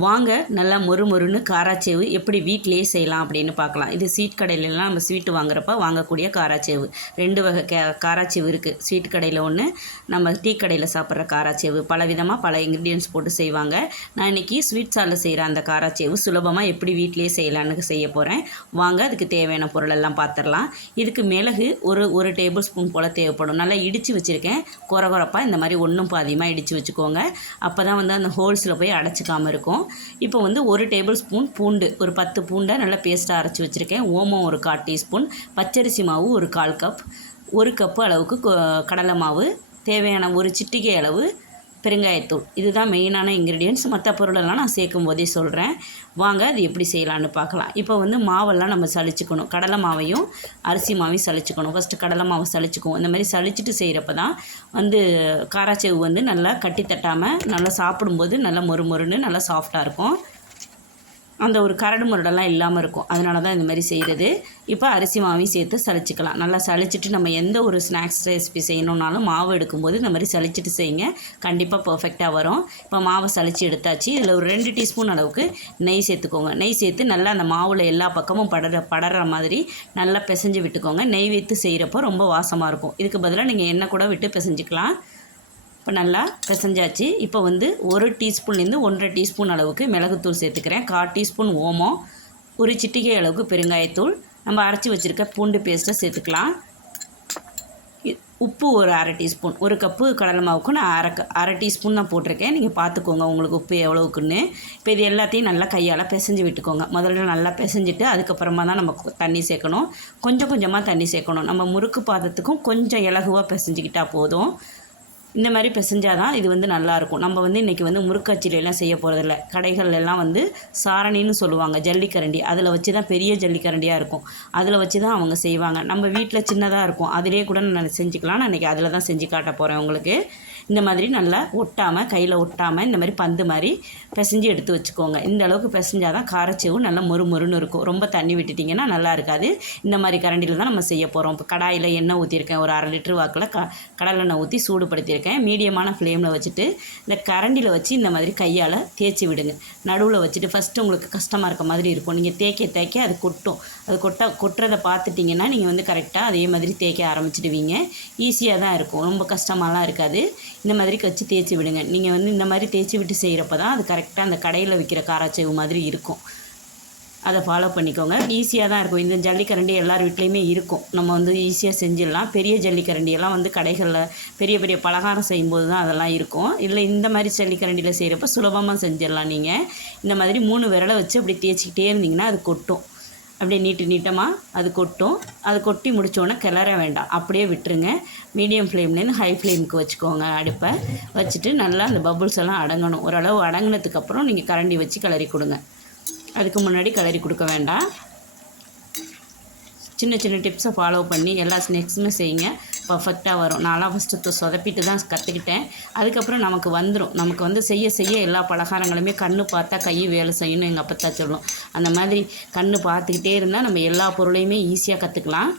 வாங்க நல்லா மொறு மொறுன்னு காராச்சேவு எப்படி வீட்டிலேயே செய்யலாம் அப்படின்னு பார்க்கலாம். இது ஸ்வீட் கடையிலலாம் நம்ம ஸ்வீட்டு வாங்குறப்ப வாங்கக்கூடிய காராச்சேவு. ரெண்டு வகை கே காராச்சேவு இருக்குது ஸ்வீட் கடையில் ஒன்று நம்ம டீ கடையில் சாப்பிட்ற காராச்சேவு. பல விதமாக பல இன்க்ரீடியன்ஸ் போட்டு செய்வாங்க. நான் இன்றைக்கி ஸ்வீட் சாலில் செய்கிற அந்த காராச்சேவு சுலபமாக எப்படி வீட்டிலேயே செய்யலான்னு செய்ய போகிறேன் வாங்க அதுக்கு தேவையான பொருளெல்லாம் பார்த்துடலாம் இதுக்கு மிளகு ஒரு ஒரு டேபிள் ஸ்பூன் போல் தேவைப்படும். நல்லா இடித்து வச்சுருக்கேன். குறை குறைப்பாக இந்த மாதிரி ஒன்றும் பாதியமாக இடித்து வச்சுக்கோங்க. அப்போ தான் வந்து அந்த ஹோல்ஸில் போய் அடைச்சிக்காமல் இருக்கும். இப்போ வந்து ஒரு டேபிள் ஸ்பூன் பூண்டு ஒரு பத்து பூண்டை நல்லா பேஸ்ட்டாக அரைச்சி வச்சுருக்கேன். ஓமம் ஒரு கால் டீஸ்பூன் பச்சரிசி மாவு ஒரு கால் கப் ஒரு கப்பு அளவுக்கு கடலை மாவு தேவையான ஒரு சிட்டிகை அளவு பெருங்காயத்தூள் இதுதான் மெயினான இன்க்ரீடியன்ஸ் மற்ற பொருளெல்லாம் நான் சேர்க்கும் போதே சொல்கிறேன் வாங்க அது எப்படி செய்யலான்னு பார்க்கலாம். இப்போ வந்து மாவெல்லாம் நம்ம சளிச்சுக்கணும். கடலை மாவையும் அரிசி மாவையும் சளிச்சுக்கணும். ஃபஸ்ட்டு கடலை மாவு சளிச்சுக்கும் இந்த மாதிரி சளிச்சுட்டு செய்கிறப்ப தான் வந்து காராச்சேவு வந்து நல்லா கட்டி தட்டாமல் நல்லா சாப்பிடும்போது நல்லா மொறு மொறுன்னு நல்லா சாஃப்டாக இருக்கும். அந்த ஒரு கரடு முரடெல்லாம் இல்லாமல் இருக்கும். அதனால தான் இந்த மாதிரி செய்கிறது இப்போ அரிசி மாவையும் சேர்த்து சளிச்சிக்கலாம். நல்லா சலிச்சிட்டு நம்ம எந்த ஒரு ஸ்நாக்ஸ் ரெசிபி செய்யணுன்னாலும் மாவு எடுக்கும்போது இந்த மாதிரி சலிச்சிட்டு செய்யுங்க. கண்டிப்பாக பர்ஃபெக்டாக வரும். இப்போ மாவை சளிச்சு எடுத்தாச்சு. இதில் ஒரு ரெண்டு டீஸ்பூன் அளவுக்கு நெய் சேர்த்துக்கோங்க. நெய் சேர்த்து நல்லா அந்த மாவில் எல்லா பக்கமும் படற படற மாதிரி நல்லா பிசைஞ்சு விட்டுக்கோங்க. நெய் வைத்து செய்கிறப்போ ரொம்ப வாசமாக இருக்கும். இதுக்கு பதிலாக நீங்கள் எண்ணெய் கூட விட்டு பிசைஞ்சிக்கலாம். இப்போ நல்லா பிசைஞ்சாச்சு. இப்போ வந்து ஒரு டீஸ்பூன்லேருந்து ஒன்றரை டீஸ்பூன் அளவுக்கு மிளகுத்தூள் சேர்த்துக்கிறேன். கால் டீஸ்பூன் ஓமம் ஒரு சிட்டிகை அளவுக்கு பெருங்காயத்தூள். நம்ம அரைச்சி வச்சுருக்க பூண்டு பேஸ்ட்டை சேர்த்துக்கலாம். உப்பு ஒரு அரை டீஸ்பூன் ஒரு கப்பு கடலை மாவுக்கு நான் அரை அரை டீஸ்பூன் தான் போட்டிருக்கேன். நீங்கள் பார்த்துக்கோங்க உங்களுக்கு உப்பு எவ்வளோக்குன்னு இப்போ இது எல்லாத்தையும் நல்லா கையால் பிசைஞ்சு விட்டுக்கோங்க. முதல்ல நல்லா பிசைஞ்சிட்டு அதுக்கப்புறமா தான் நம்ம தண்ணி சேர்க்கணும். கொஞ்சம் கொஞ்சமாக தண்ணி சேர்க்கணும். நம்ம முறுக்கு பாதத்துக்கும் கொஞ்சம் இலகுவாக பிசைஞ்சிக்கிட்டால் போதும். இந்த மாதிரி பிசைஞ்சாதான் இது வந்து நல்லாயிருக்கும். நம்ம வந்து இன்றைக்கி வந்து முறுக்காச்சிலையெல்லாம் செய்ய போகிறதில்ல கடைகள்ல எல்லாம் வந்து சாரணின்னு சொல்லுவாங்க ஜல்லிக்கரண்டி. அதில் வச்சு தான் பெரிய ஜல்லிக்கரண்டியாக இருக்கும். அதில் வச்சு தான் அவங்க செய்வாங்க. நம்ம வீட்டில் சின்னதாக இருக்கும். அதிலே கூட நான் செஞ்சுக்கலாம். நான் இன்றைக்கி அதில் தான் செஞ்சு காட்ட போகிறேன் உங்களுக்கு. இந்த மாதிரி நல்லா ஒட்டாமல் கையில் ஒட்டாமல் இந்த மாதிரி பந்து மாதிரி பிசைஞ்சு எடுத்து வச்சுக்கோங்க. இந்த அளவுக்கு பிசைஞ்சால் தான் காரச்சேவு நல்லா மொறு மொறுன்னு இருக்கும். ரொம்ப தண்ணி விட்டுட்டிங்கன்னா நல்லா இருக்காது. இந்த மாதிரி கரண்டியில் தான் நம்ம செய்ய போகிறோம் இப்போ கடாயில் எண்ணெய் ஊற்றிருக்கேன் ஒரு அரை லிட்டர் வாக்கில் க கடலெண்ணெய் ஊற்றி சூடுபடுத்தியிருக்கேன். மீடியமான ஃப்ளேமில் வச்சுட்டு இந்த கரண்டியில் வச்சு இந்த மாதிரி கையால் தேய்ச்சி விடுங்க. நடுவில் வச்சுட்டு ஃபஸ்ட்டு உங்களுக்கு கஷ்டமாக இருக்க மாதிரி இருக்கும். நீங்கள் தேய்க்க தேய்க்க அது கொட்டும். அது கொட்ட கொட்டுறதை பார்த்துட்டிங்கன்னா நீங்கள் வந்து கரெக்டாக அதே மாதிரி தேய்க்க ஆரம்பிச்சிடுவீங்க. ஈஸியாக தான் இருக்கும். ரொம்ப கஷ்டமாலாம் இருக்காது. இந்த மாதிரி வச்சு தேய்ச்சி விடுங்க. நீங்கள் வந்து இந்த மாதிரி தேய்ச்சி விட்டு செய்கிறப்ப தான் அது கரெக்டாக அந்த கடையில் விற்கிற காராச்சேவு மாதிரி இருக்கும். அதை ஃபாலோ பண்ணிக்கோங்க. ஈஸியாக தான் இருக்கும். இந்த ஜல்லிக்கரண்டி எல்லார் வீட்லேயுமே இருக்கும். நம்ம வந்து ஈஸியாக செஞ்சிடலாம். பெரிய ஜல்லிக்கரண்டியெல்லாம் வந்து கடைகளில் பெரிய பெரிய பலகாரம் செய்யும்போது தான் அதெல்லாம் இருக்கும். இல்லை இந்த மாதிரி ஜல்லிக்கரண்டியில் செய்கிறப்ப சுலபமாக செஞ்சிடலாம் நீங்கள் இந்த மாதிரி மூணு விரலை வச்சு அப்படி தேய்ச்சிக்கிட்டே இருந்தீங்கன்னா அது கொட்டும். அப்படியே நீட்டு நீட்டமாக அது கொட்டும். அது கொட்டி முடிச்சோன்னே கிளற வேண்டாம். அப்படியே விட்டுருங்க. மீடியம் ஃப்ளேம்லேருந்து ஹை ஃப்ளேமுக்கு வச்சுக்கோங்க அடுப்பை. வச்சுட்டு நல்லா அந்த பபுள்ஸ் எல்லாம் அடங்கணும். ஓரளவு அடங்கினதுக்கப்புறம் நீங்கள் கரண்டி வச்சு கிளறி கொடுங்க. அதுக்கு முன்னாடி கிளறி கொடுக்க வேண்டாம். சின்ன சின்ன டிப்ஸை ஃபாலோ பண்ணி எல்லா ஸ்நாக்ஸுமே செய்யுங்க. பர்ஃபெக்டாக வரும். நான்லாம் ஃபஸ்ட்டு சொதப்பிட்டு தான் கற்றுக்கிட்டேன் அதுக்கப்புறம் நமக்கு வந்துடும் நமக்கு வந்து செய்ய செய்ய எல்லா பலகாரங்களுமே கண்ணு பார்த்தா கை வேலை செய்யணும் எங்கள் அப்பத்தா சொல்லும். அந்த மாதிரி கண்ணு பார்த்துக்கிட்டே இருந்தால் நம்ம எல்லா பொருளையுமே ஈஸியாக கற்றுக்கலாம்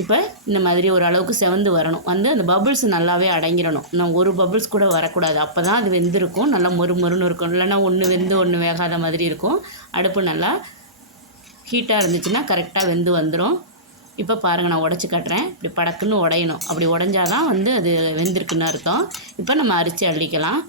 இப்போ இந்த மாதிரி ஒரு அளவுக்கு செவந்து வரணும். வந்து அந்த பபுள்ஸ் நல்லாவே அடங்கிடணும் இன்னும் ஒரு பபுள்ஸ் கூட வரக்கூடாது. அப்போ தான் அது வெந்திருக்கும். நல்லா மொறு மொறுன்னு இருக்கும். இல்லைன்னா ஒன்று வெந்து ஒன்று வேகாத மாதிரி இருக்கும். அடுப்பு நல்லா ஹீட்டாக இருந்துச்சுன்னா கரெக்டாக வெந்து வந்துடும் இப்போ பாருங்கள் நான் உடச்சி காட்டுறேன். இப்படி படக்குன்னு உடையணும். அப்படி உடஞ்சாதான் வந்து அது வெந்திருக்குன்னு அர்த்தம். இப்போ நம்ம அரிச்சு அள்ளிக்கலாம்.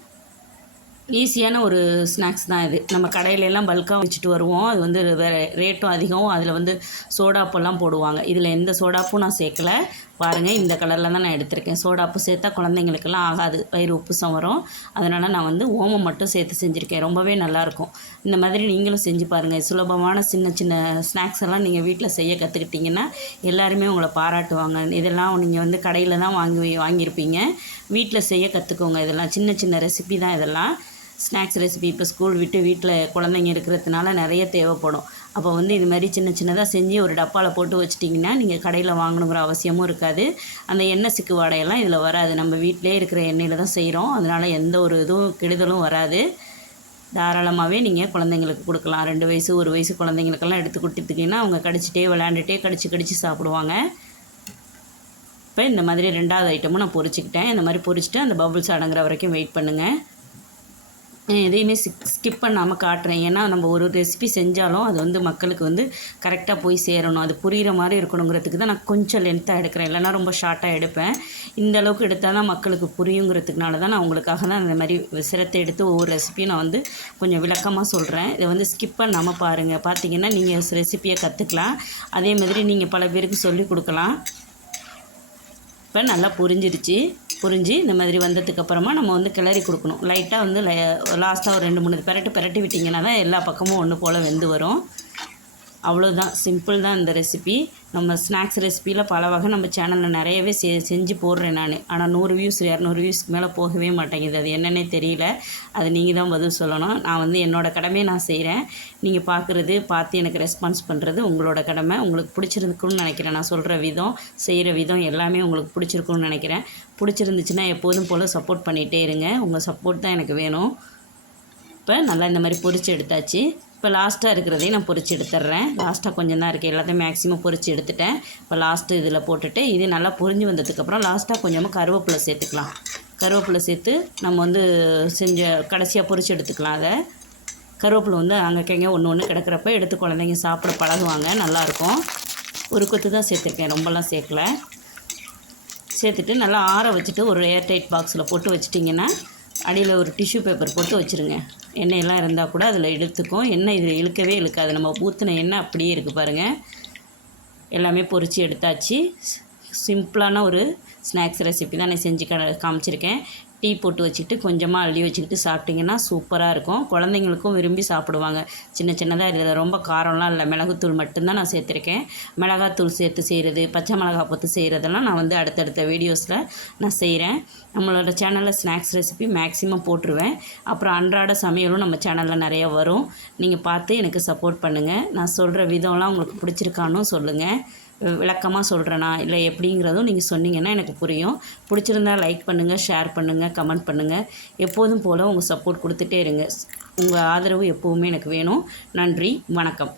ஈஸியான ஒரு ஸ்நாக்ஸ் தான் இது. நம்ம கடையிலெல்லாம் பல்காக வச்சுட்டு வருவோம். அது வந்து வேறு ரேட்டும் அதிகம். அதில் வந்து சோடாப்பெல்லாம் போடுவாங்க. இதில் எந்த சோடாப்பும் நான் சேர்க்கல. பாருங்கள் இந்த கலரில் தான் நான் எடுத்திருக்கேன். சோடாப்பு சேர்த்தா குழந்தைங்களுக்கெல்லாம் ஆகாது. வயிறு உப்புசம் வரும் அதனால் நான் வந்து ஓமம் மட்டும் சேர்த்து செஞ்சுருக்கேன். ரொம்பவே நல்லாயிருக்கும் இந்த மாதிரி நீங்களும் செஞ்சு பாருங்கள் சுலபமான சின்ன சின்ன ஸ்நாக்ஸ் எல்லாம் நீங்கள் வீட்டில் செய்ய கற்றுக்கிட்டிங்கன்னா எல்லாருமே உங்களை பாராட்டுவாங்க. இதெல்லாம் நீங்கள் வந்து கடையில் தான் வாங்கி வாங்கியிருப்பீங்க. வீட்டில் செய்ய கற்றுக்கோங்க இதெல்லாம் சின்ன சின்ன ரெசிபி தான் இதெல்லாம். ஸ்நாக்ஸ் ரெசிபி இப்போ ஸ்கூல் விட்டு வீட்டில் குழந்தைங்க இருக்கிறதுனால நிறைய தேவைப்படும். அப்போ வந்து இது மாதிரி சின்ன சின்னதாக செஞ்சு ஒரு டப்பாவில் போட்டு வச்சிட்டிங்கன்னா நீங்கள் கடையில் வாங்கணுங்கிற அவசியமும் இருக்காது. அந்த எண்ணெய் சிக்கு வாடையெல்லாம் இதில் வராது. நம்ம வீட்டிலே இருக்கிற எண்ணெயில் தான் செய்கிறோம் அதனால் எந்த ஒரு இதுவும் கெடுதலும் வராது. தாராளமாகவே நீங்கள் குழந்தைங்களுக்கு கொடுக்கலாம். ரெண்டு வயசு ஒரு வயசு குழந்தைங்களுக்கெல்லாம் எடுத்து கொடுத்துட்டிங்கன்னா அவங்க கடிச்சிட்டே விளையாண்டுட்டே கடிச்சு கடிச்சு சாப்பிடுவாங்க. இப்போ இந்த மாதிரி ரெண்டாவது ஐட்டமும் நான் பொரிச்சிக்கிட்டேன் இந்த மாதிரி பொரிச்சிட்டு அந்த பபுள்ஸ் அடங்குற வரைக்கும் வெயிட் பண்ணுங்கள் எதையுமே ஸ்கிப் ஸ்கிப் பண்ணாமல் காட்டுறேன். ஏன்னா நம்ம ஒரு ரெசிபி செஞ்சாலும் அது வந்து மக்களுக்கு வந்து கரெக்டாக போய் சேரணும். அது புரிகிற மாதிரி இருக்கணுங்கிறதுக்கு தான் நான் கொஞ்சம் லென்த்தாக எடுக்கிறேன். இல்லைனா ரொம்ப ஷார்ட்டாக எடுப்பேன். இந்த அளவுக்கு எடுத்தால் தான் மக்களுக்கு புரியுங்கிறதுக்குனால தான் நான் உங்களுக்காக தான் இந்த மாதிரி சிரத்தை எடுத்து ஒவ்வொரு ரெசிபியும் நான் வந்து கொஞ்சம் விளக்கமாக சொல்கிறேன் இதை வந்து ஸ்கிப் பண்ணாமல் பாருங்கள் பார்த்தீங்கன்னா நீங்கள் ரெசிபியை கற்றுக்கலாம் அதே மாதிரி நீங்கள் பல பேருக்கு சொல்லிக் கொடுக்கலாம். இப்போ நல்லா புரிஞ்சிருச்சு. புரிஞ்சு இந்த மாதிரி வந்ததுக்கு அப்புறமா நம்ம வந்து கிளறி கொடுக்கணும். லைட்டாக வந்து லாஸ்ட்டாக ஒரு ரெண்டு மூணு பெரட்டு பெரட்டி விட்டிங்கன்னா தான் எல்லா பக்கமும் ஒன்று போல் வெந்து வரும். அவ்வளோதான் சிம்பிள் தான் இந்த ரெசிபி நம்ம ஸ்நாக்ஸ் ரெசிப்பியில் பல வகை நம்ம சேனலில் நிறையவே செ செஞ்சு போடுறேன் நான். ஆனால் நூறு வியூஸ் இரநூறு வியூஸ்க்கு மேலே போகவே மாட்டேங்குது. அது என்னன்னே தெரியல. அது நீங்கள் தான் பதில் சொல்லணும். நான் வந்து என்னோடய கடமையை நான் செய்கிறேன் நீங்கள் பார்க்குறது பார்த்து எனக்கு ரெஸ்பான்ஸ் பண்ணுறது உங்களோட கடமை. உங்களுக்கு பிடிச்சிருக்குன்னு நினைக்கிறேன். நான் சொல்கிற விதம் செய்கிற விதம் எல்லாமே உங்களுக்கு பிடிச்சிருக்குன்னு நினைக்கிறேன். பிடிச்சிருந்துச்சுன்னா எப்போதும் போல் சப்போர்ட் பண்ணிகிட்டே இருங்க. உங்கள் சப்போர்ட் தான் எனக்கு வேணும். இப்போ நல்லா இந்த மாதிரி பொரிச்சு எடுத்தாச்சு. இப்போ லாஸ்ட்டாக இருக்கிறதையும் நான் பொரிச்சு எடுத்துட்றேன் லாஸ்ட்டாக கொஞ்சம் தான் இருக்குது எல்லாத்தையும் மேக்ஸிமம் பொறிச்சு எடுத்துட்டேன். இப்போ லாஸ்ட்டு இதில் போட்டுட்டு இது நல்லா பொரிஞ்சு வந்ததுக்கப்புறம் லாஸ்ட்டாக கொஞ்சமாக கருவேப்பிலை சேர்த்துக்கலாம். கருவேப்பிலை சேர்த்து நம்ம வந்து செஞ்ச கடைசியாக பொறிச்சு எடுத்துக்கலாம் அதை. கருவேப்பிலை வந்து அங்கக்கங்க ஒன்று ஒன்று கிடக்கிறப்ப எடுத்து குழந்தைங்க சாப்பிட பழகுவாங்க. நல்லாயிருக்கும் ஒரு கொத்து தான் சேர்த்துருக்கேன். ரொம்பலாம் சேர்க்கல. சேர்த்துட்டு நல்லா ஆற வச்சுட்டு ஒரு ஏர்டைட் பாக்ஸில் போட்டு வச்சிட்டிங்கன்னா அடியில் ஒரு டிஷ்யூ பேப்பர் போட்டு வச்சுருங்க. எண்ணெயெல்லாம் இருந்தால் கூட அதில் இழுத்துக்கும் எண்ணெய் இதில் இழுக்கவே இழுக்காது. நம்ம ஊற்றின எண்ணெய் அப்படியே இருக்குது பாருங்கள் எல்லாமே பொரித்து எடுத்தாச்சு. சிம்பிளான ஒரு ஸ்நாக்ஸ் ரெசிபி தான் நான் செஞ்சு க காமிச்சிருக்கேன். டீ போட்டு வச்சுட்டு கொஞ்சமாக அள்ளி வச்சுக்கிட்டு சாப்பிட்டிங்கன்னா சூப்பராக இருக்கும். குழந்தைங்களுக்கும் விரும்பி சாப்பிடுவாங்க. சின்ன சின்னதாக இதில் ரொம்ப காரம்லாம் இல்லை. மிளகுத்தூள் மட்டும்தான் நான் சேர்த்துருக்கேன். மிளகாத்தூள் சேர்த்து செய்கிறது பச்சை மிளகா பொத்து செய்கிறதெல்லாம் நான் வந்து அடுத்தடுத்த வீடியோஸில் நான் செய்கிறேன் நம்மளோட சேனலில் ஸ்நாக்ஸ் ரெசிபி மேக்ஸிமம் போட்டுருவேன். அப்புறம் அன்றாட சமையலும் நம்ம சேனலில் நிறையா வரும். நீங்கள் பார்த்து எனக்கு சப்போர்ட் பண்ணுங்கள் நான் சொல்கிற விதம்லாம் உங்களுக்கு பிடிச்சிருக்கான்னு சொல்லுங்கள் விளக்கமாக சொல்கிறேனா இல்லை எப்படிங்கிறதும் நீங்கள் சொன்னீங்கன்னா எனக்கு புரியும். பிடிச்சிருந்தா லைக் பண்ணுங்கள் ஷேர் பண்ணுங்கள் கமெண்ட் பண்ணுங்கள் எப்போதும் போல் உங்கள் சப்போர்ட் கொடுத்துட்டே இருங்க. உங்கள் ஆதரவு எப்போவுமே எனக்கு வேணும். நன்றி வணக்கம்.